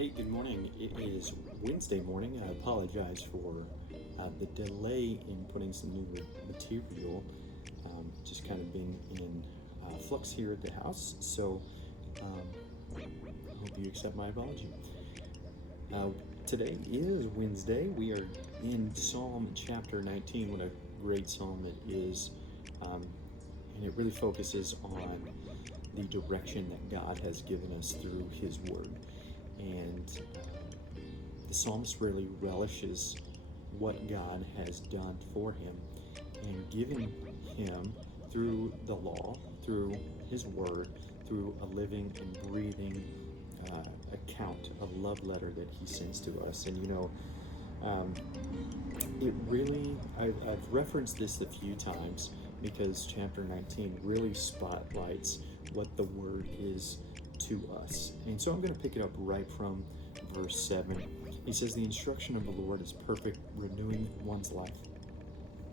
Hey, good morning. It is Wednesday morning. I apologize for the delay in putting some new material. Just kind of been in flux here at the house, so I hope you accept my apology. Today is Wednesday. We are in Psalm chapter 19. What a great psalm it is. And it really focuses on the direction that God has given us through His Word. And the psalmist really relishes what God has done for him and given him through the law, through His Word, through a living and breathing account, a love letter that He sends to us. And it really, I've referenced this a few times because chapter 19 really spotlights what the Word is to us. And so I'm going to pick it up right from verse 7. He says, "The instruction of the Lord is perfect, renewing one's life.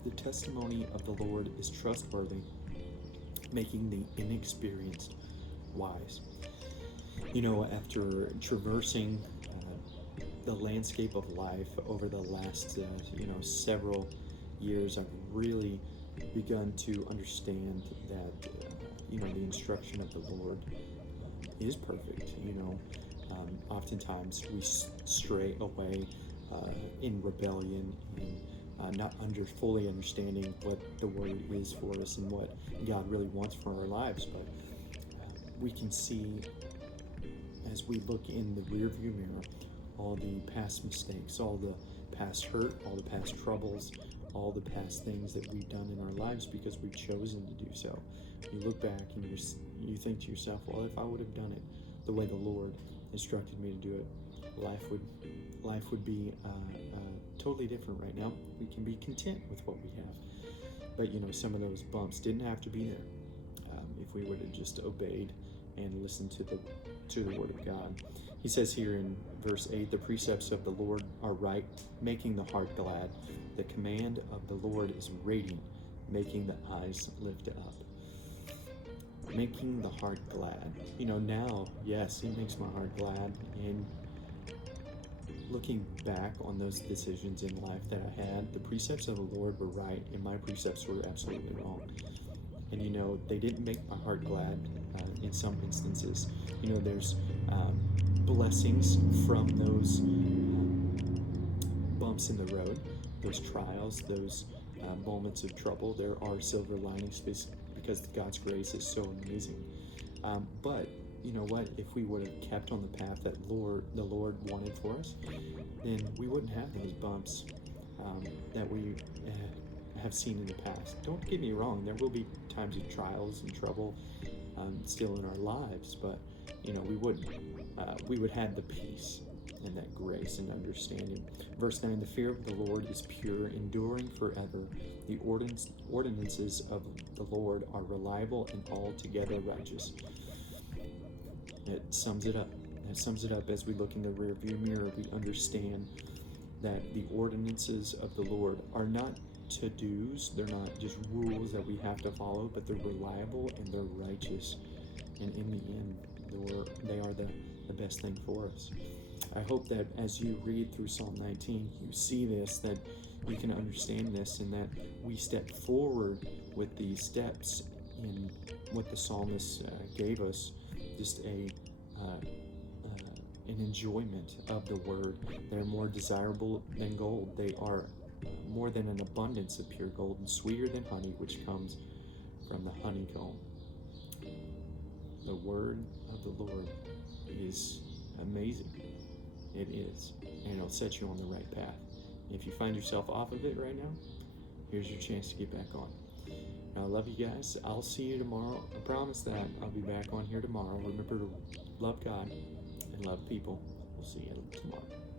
The testimony of the Lord is trustworthy, making the inexperienced wise." After traversing the landscape of life over the last, several years, I've really begun to understand that, the instruction of the Lord is perfect. Oftentimes we stray away in rebellion and not fully understanding what the Word is for us and what God really wants for our lives. But we can see as we look in the rearview mirror all the past mistakes, all the past hurt, all the past troubles, all the past things that we've done in our lives because we've chosen to do so. You look back and you think to yourself, well, if I would have done it the way the Lord instructed me to do it, life would be totally different right now. We can be content with what we have. But some of those bumps didn't have to be there if we would have just obeyed and listened to the Word of God. He says here in verse 8, "The precepts of the Lord are right, making the heart glad. The command of the Lord is radiant, making the eyes lift up." Making the heart glad. Now, yes, it makes my heart glad. And looking back on those decisions in life that I had, the precepts of the Lord were right, and my precepts were absolutely wrong. And they didn't make my heart glad in some instances. There's blessings from those bumps in the road, those trials, those moments of trouble. There are silver linings because God's grace is so amazing. But you know what? If we would have kept on the path that the Lord wanted for us, then we wouldn't have these bumps that we have seen in the past. Don't get me wrong, there will be times of trials and trouble still in our lives, but we would have the peace and that grace and understanding. Verse 9, "The fear of the Lord is pure, enduring forever. The ordinances of the Lord are reliable and altogether righteous." It sums it up. It sums it up as we look in the rearview mirror. We understand that the ordinances of the Lord are not to-dos. They're not just rules that we have to follow, but they're reliable and they're righteous. And in the end, they are the best thing for us. I hope that as you read through Psalm 19, you see this, that you can understand this, and that we step forward with these steps in what the psalmist gave us, just an enjoyment of the Word. They're more desirable than gold. They are more than an abundance of pure gold, and sweeter than honey, which comes from the honeycomb. The Word of the Lord is amazing. It is. And it'll set you on the right path. If you find yourself off of it right now, here's your chance to get back on. I love you guys. I'll see you tomorrow. I promise that I'll be back on here tomorrow. Remember to love God and love people. We'll see you tomorrow.